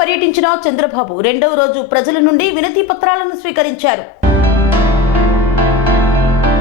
పర్యటించిన చంద్రబాబు రెండవ రోజు ప్రజల నుండి వినతి పత్రాలను స్వీకరించారు.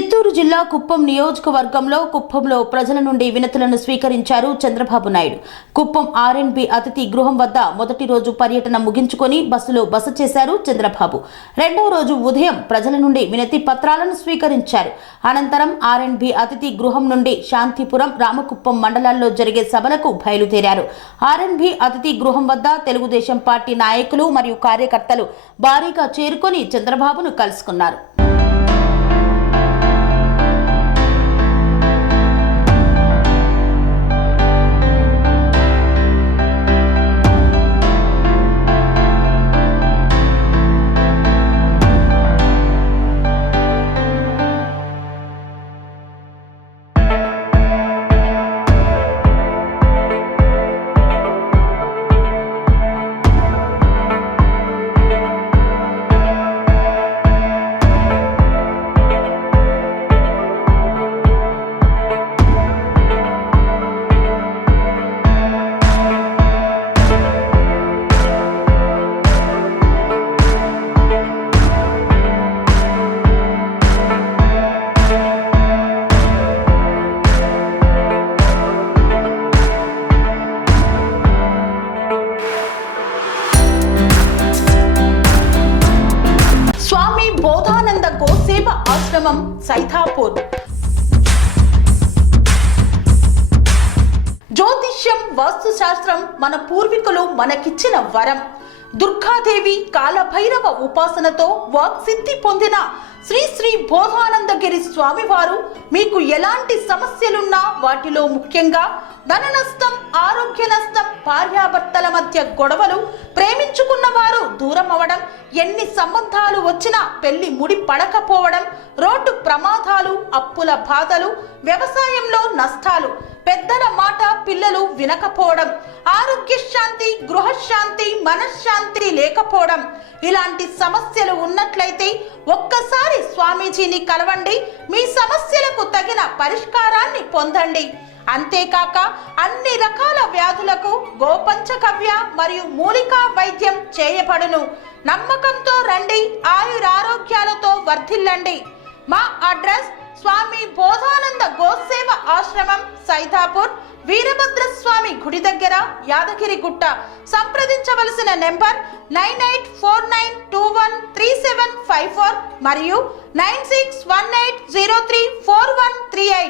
చిత్తూరు జిల్లా కుప్పం నియోజకవర్గంలో కుప్పంలో ప్రజల నుండి వినతులను స్వీకరించారు చంద్రబాబు నాయుడు. కుప్పం ఆర్ఎన్బి అతిథి గృహం వద్ద మొదటి రోజు పర్యటన ముగించుకొని బస్సులో బస చేశారు చంద్రబాబు. రెండవ రోజు ఉదయం ప్రజల నుండి వినతి పత్రాలను స్వీకరించారు. అనంతరం ఆర్ఎన్బి అతిథి గృహం నుండి శాంతిపురం, రామకుప్పం మండలాల్లో జరిగే సభలకు బయలుదేరారు. ఆర్ఎన్బి అతిథి గృహం వద్ద తెలుగుదేశం పార్టీ నాయకులు మరియు కార్యకర్తలు భారీగా చేరుకొని చంద్రబాబును కలుసుకున్నారు. బోధానంద గోసేవ ఆశ్రమం సైథాపూర్. జ్యోతిష్యం, వాస్తుశాస్త్రం మన పూర్వీకులు మనకిచ్చిన వరం. దుర్గాదేవి, కాలభైరవ ఉపాసనతో వాక్సిద్ధి పొందిన శ్రీ శ్రీ బోధానందగిరి స్వామివారు మీకు ఎలాంటి సమస్యలున్నా, వాటిలో ముఖ్యంగా ధన నష్టం, ఆరోగ్య నష్టం, భార్యాభర్తల మధ్య గొడవలు, ప్రేమించుకున్న వారు దూరం అవడం, ఎన్ని సంబంధాలు వచ్చినా పెళ్లి ముడి పడకపోవడం, రోడ్డు ప్రమాదాలు, అప్పుల బాధలు, వ్యవసాయంలో నష్టాలు, పెద్దల మాట పిల్లలు వినకపోవడం, ఆరోగ్య శాంతి, గృహశాంతి, మనశ్శాంతి లేకపోవడం, ఇలాంటి సమస్యలు ఉన్నట్లయితే ఒక్కసారి స్వామీజీని కలవండి. మీ సమస్యలకు తగిన పరిష్కారాన్ని పొందండి. అంతేకాక అన్ని రకాల వ్యాధులకు గోపంచగవ్య మరియు మూలికా వైద్యం చేయబడును. నమ్మకంతో రండి, ఆయురారోగ్యాలతో వర్ధిల్లండి. మా అడ్రస్ స్వామి బోధానంద గోసేవ ఆశ్రమం, సైథాపూర్, వీరభద్రస్వామి గుడి దగ్గర, యాదగిరిగుట్ట. సంప్రదించవలసిన నెంబర్ 9849213754 మరియు 9618034138.